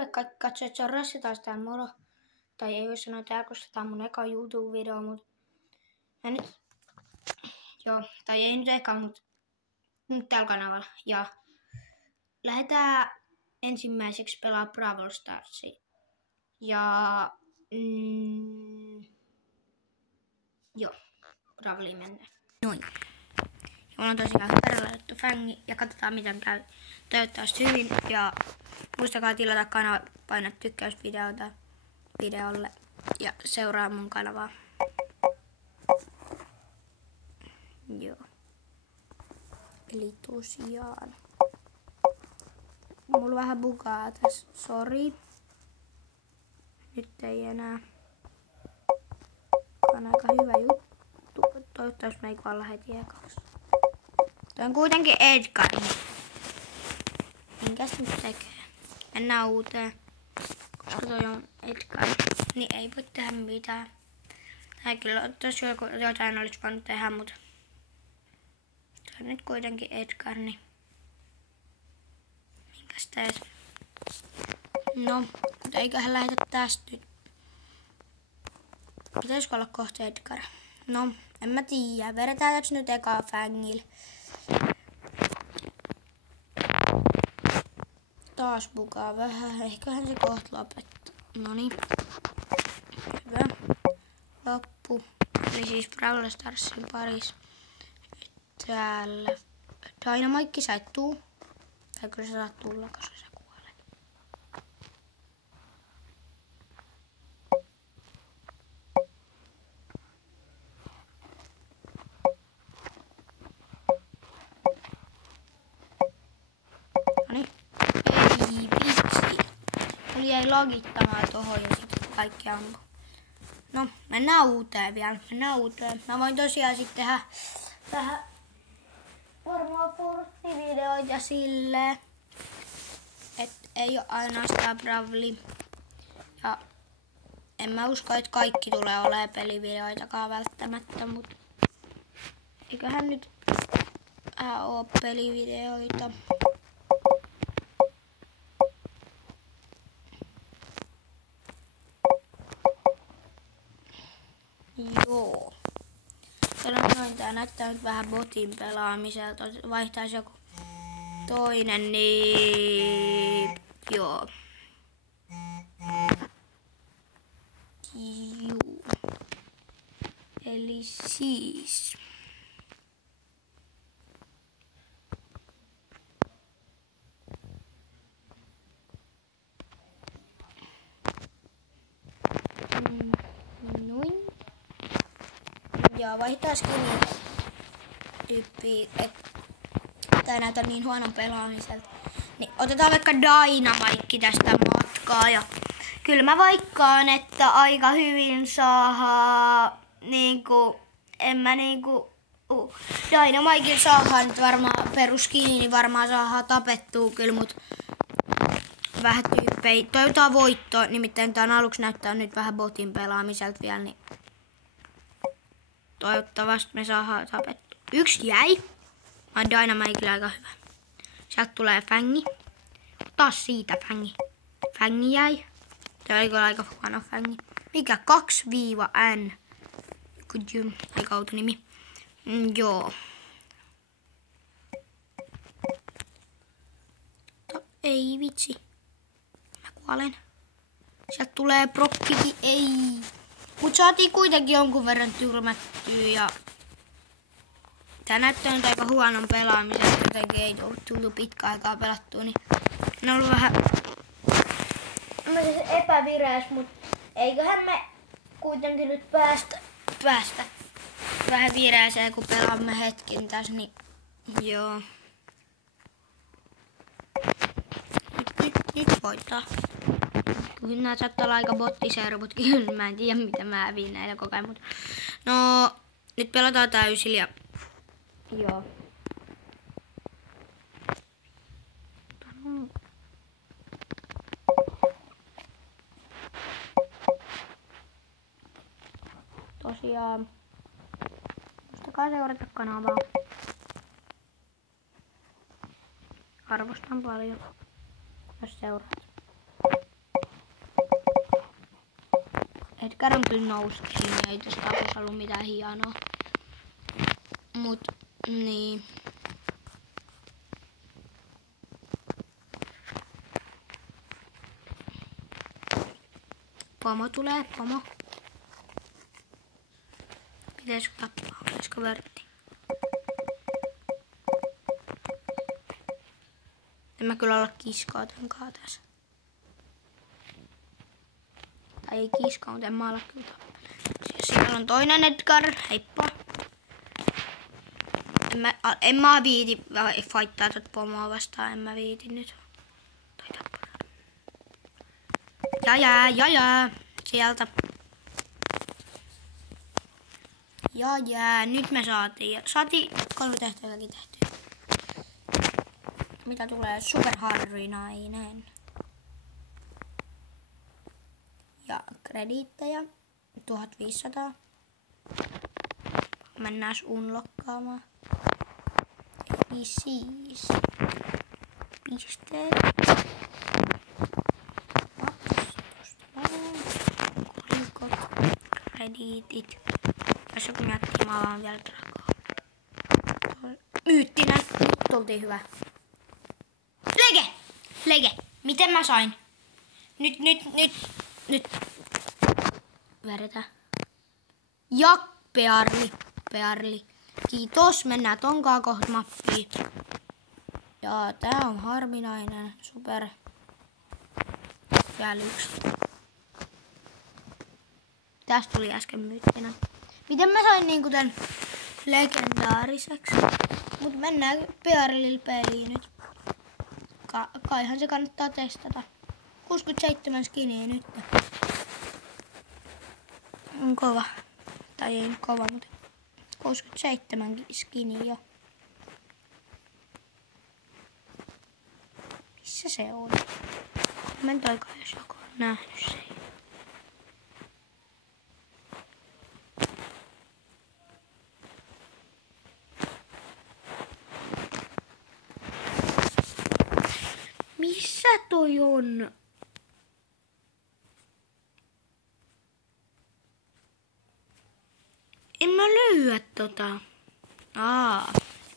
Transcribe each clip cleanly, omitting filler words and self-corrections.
Terve kaikki katsojat, se on Rassi taas täällä moro. Tai ei voi sanoa tää, koska tää on mun eka YouTube-video, mut... Ja nyt... Joo, tai ei nyt eka, mut... Nyt täällä kanavalla. Ja... Lähdetään ensimmäiseksi pelaa Brawl Starsia. Ja... Joo, Braveliin mennään. Noin. Ja mulla on tosiaan hyvällä laitettu fängi ja katsotaan miten käy. Toivottavasti hyvin ja muistakaa tilata kanava, painaa tykkäysvideota videolle ja seuraa mun kanavaa. Joo. Eli tosiaan. Mulla vähän bugaa tässä, sori. Nyt ei enää. On aika hyvä juttu. Toivottavasti me ei kuolla heti ekaksi. Toi on kuitenkin Edgar. Minkäs nyt tekee? Mennään uuteen. Koska toi on Edgar, niin ei voi tehdä mitään. Tai kyllä tossa jotain olisi voinut tehdä, mutta toi on nyt kuitenkin Edgar, niin minkäs teet? No, mutta eiköhän lähdetä tästä nyt. Pitäisikö olla kohta Edgar? No, en mä tiedä. Vedetäänkö nyt ekaa fängillä? Taas bugaa vähän. Eiköhän se kohta lopettaa. Noniin. Hyvä. Loppu. Eli siis Brawl Starsin parissa. Täällä. Dynamite, sä et tuu. Tai kyllä sä saat tulla, koska sä kuolet. Noniin. Ei vitsi. Mulla jäi logittamaan tohon ja sitten kaikki ampuu. No, mennään uuteen vielä. Mennään uuteen. Mä voin tosiaan sitten tehdä vähän varmaan porttivideoita silleen. Et ei oo ainoastaan Braveli. Ja en mä usko, että kaikki tulee olemaan pelivideoitakaan välttämättä, mut eiköhän nyt oo pelivideoita. Joo. Noin, tää näyttää nyt vähän botin pelaamiselta. Vaihtaisi joku toinen, niin... Joo. Juu. Eli siis... Noin. Ja vaihtaisikin niin tyyppiä, että tää näyttää niin huonon pelaamiselta. Niin otetaan vaikka Dynamite tästä matkaa. Ja kyllä mä vaikkaan, että aika hyvin saadaan niinku, en mä niinku, Dynamite saadaan nyt varmaan peruskiini, varmaan saadaan tapettua kyllä, mut vähän tyyppejä. Toivotaan voittoa, nimittäin tää aluksi näyttää nyt vähän botin pelaamiselta vielä, niin toivottavasti me saadaan tapettua. Yksi jäi. Mä oon Dynamite aika hyvä. Sieltä tulee fängi. Taas siitä fängi. Fängi jäi. Tää oli kyllä aika huono fängi. Mikä? 2-N. Aika outo nimi. Joo. Ei vitsi. Mä kuolen. Sieltä tulee prokkikin. Ei. Mut saatiin kuitenkin jonkun verran tyrmättyä ja tää näyttää nyt aika huonon pelaamisen, jotenkin ei tullut pitkään aikaa pelattua, niin ne on ollut vähän epävireäs, mut eiköhän me kuitenkin nyt päästä vähän vireäseen, kun pelaamme hetken tässä, niin joo. Nyt voittaa. Kyllä nää saattaa olla aika bottiservutkin, kyllä mä en tiedä mitä mä häviin näillä koko ajan, mutta no nyt pelataan täysillä ja joo. Tosiaan muistakaa seurata kanavaa. Arvostan paljon, jos seuraat. Edgar on kyllä noussut, ei tästä tapussa ollut mitään hienoa. Mut niin. Pomo tulee, pomo. Pitäisikö tappaa? Olisiko vörtti? En mä kyllä olla kiskaa tänkaan tässä. Tai ei kiskaa, mutta en mä olla kyllä tappaa. Siellä on toinen Edgar. Heippa. En mä viiti fightaa tot pomoa vastaan. En mä viiti nyt. Toi tappaa. Ja. Sieltä. Ja. Nyt me saatiin 3 tehtäväkin tehtyä. Mitä tulee superharvinainen. Ja krediittejä 1500. Mennään unlockkaamaan. Eli siis pisteet. Kolikot, krediitit. Tässä kun miettii, mä alan vielä rakaa. Myyttinen. Nyt oltiin hyvä. Lege. Miten mä sain? Nyt. Vedetään. Ja Pearli. Kiitos. Mennään tonkaan kohta mappiin. Ja tää on harvinainen. Super. Vielä 1. Tästä tuli äsken myyttinen. Miten mä sain niinku tän legendaariseksi? Mut mennään Pearlilla peliin nyt. Kaihan se kannattaa testata. 67 skiniä nyt. On kova. Tai ei kova, mutta 67 skiniä jo. Missä se on? Kommentoikaa, jos joku on nähnyt sen. Missä toi on? En mä löyä tota.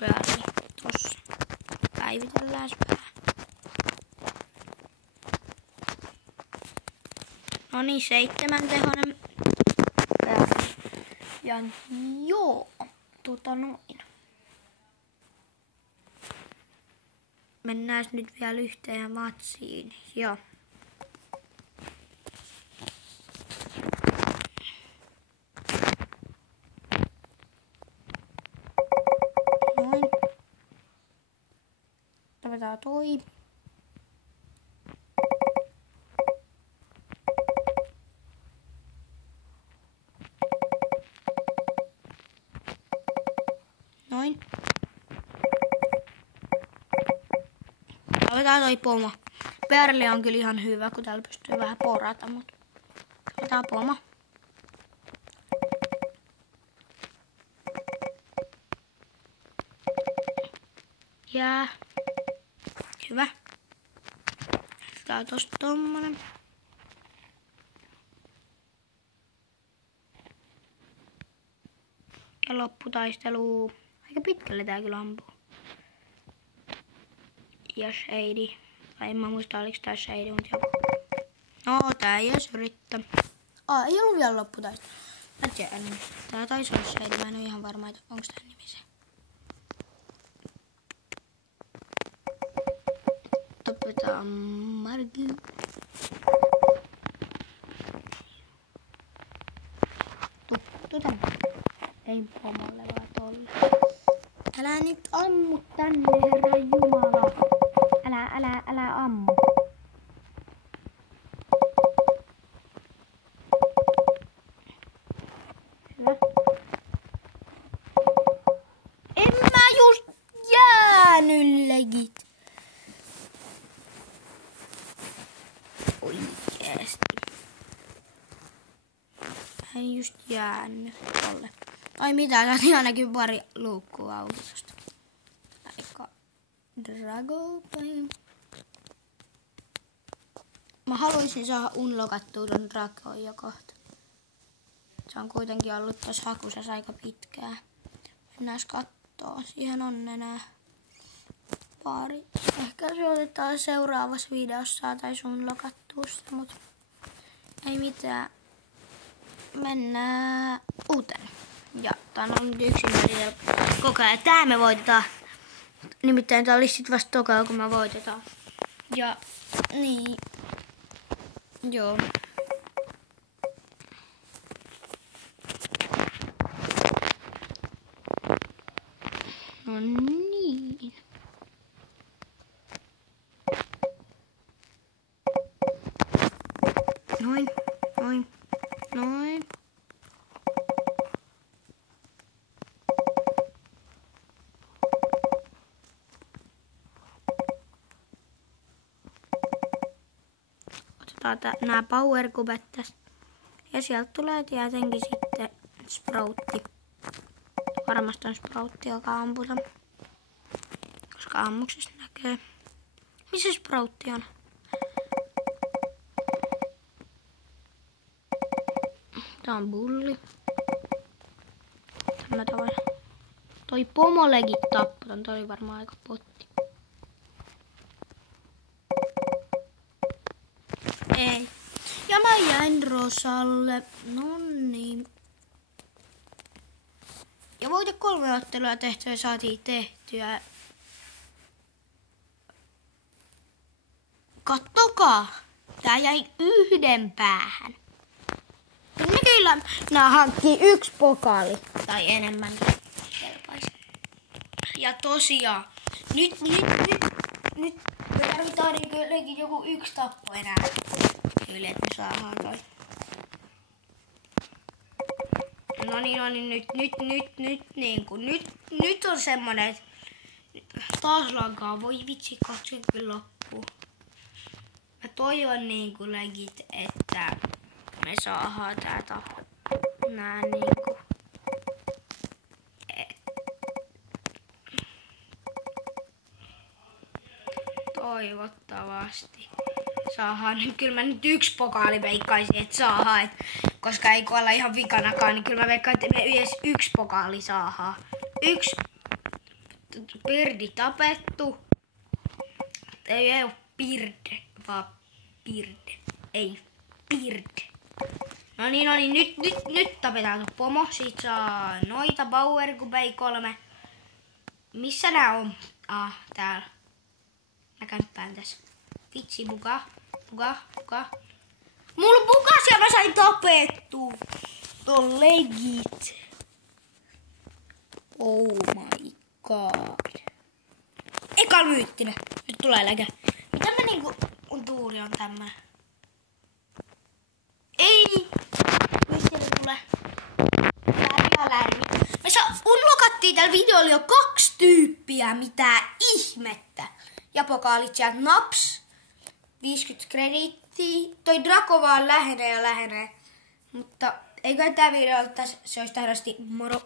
Pearli. Tossa. Päivitellään vähän. Noniin, 7 tehonen Pearli. Ja joo. Noin. Mennään nyt vielä yhteen matsiin. Joo. Noin. Tapetaan toi. Noin. Otetaan toi pomo. Pearli on kyllä ihan hyvä, kun täällä pystyy vähän porata, mutta otetaan pomo. Ja hyvä. Otetaan tosta tommonen. Ja lopputaistelu. Aika pitkälle tää kyllä ampuu. Ja shady. Tai en mä muista oliko tää shady, mut joku. No tää ei edes yrittä. Ei ollut vielä lopputaistelu. Mä tiedän. Tää taisi olla shady. Mä en oo ihan varma, että onks tää nimi se. Tapetaan Margi. Tuttu. Ei pomolle vaan tolle. Älä nyt ammu tänne, Herra Jumala. Älä ammu. Hyvä. En mä just jäänyt legit. Oikeesti. En just jäänyt tolle. Ai mitä, saatiin ainakin pari luukkua autosta. Aika Dragopain. Mä haluaisin saada unlockattua ton Dragoon jo kohta. Se on kuitenkin ollut tuossa hakusessa aika pitkään. Mennään kattoo. Siihen on enää pari. Ehkä se otetaan seuraavassa videossa tai sun lokattua sitä, mutta ei mitään. Mennään uuteen. Ja tää on nyt yksinkertainen koko ajan. Tää me voitetaan. Nimittäin tää olisi sit vasta tokaa, kun me voitetaan. Ja niin. Joo. No niin. Noin, noin, noin. Otetaan nämä power cubet tästä. Ja sieltä tulee tietenkin sitten sproutti. Varmasti on sproutti, joka amputa. Koska ammuksesta näkee. Missä sproutti on? Tää on bulli. Tämä toi pomolegit tapputan. Toi oli varmaan aika potti. Ei. Ja mä jäin Rosalle. Noniin. Ja voite 3 ottelua tehtyä saatiin tehtyä. Kattokaa. Tää jäi 1 päähän. Ne kyllä nää hankkii 1 pokaali tai enemmän. Ja tosiaan, nyt me tarvitaan niin joku 1 tappo enää. Kyllä, että me saadaan toi. No niin, nyt on semmonen, että taas lagaa. Voi vitsi, 20 loppuu. Mä toivon niinku legit, että me saadaan tää tappo. Nää niinku. Toivottavasti saadaan. Kyllä mä nyt 1 pokaali veikkaisin, että saadaan. Koska ei olla ihan vikanakaan, niin kyllä mä veikkaan, että me edes 1 pokaali saadaan. 1 pirdi tapettu. Ei oo pirde, vaan pirde. Ei pirde. No niin, nyt tapetaan tuo pomo. Siitä saa noita power cubei 3. Missä nää on? Täällä. Mä kämppään tässä. Vitsi, buga. Mulla bugas ja mä sain tapettua. Tuon legit. Oh my god. Eka myyttinen. Nyt tulee läkä. Mitä mä niinku... Mun tuuri on tämmönen. Ei. Mistä se tulee? Lärvi. Me unlokattiin tällä videolla jo 2 tyyppiä. Mitä ihmettä. Ja pokaalit sieltä naps. 50 krediittiä. Toi Draco vaan lähenee. Mutta eikö tää video, se olisi tähdellisesti moro.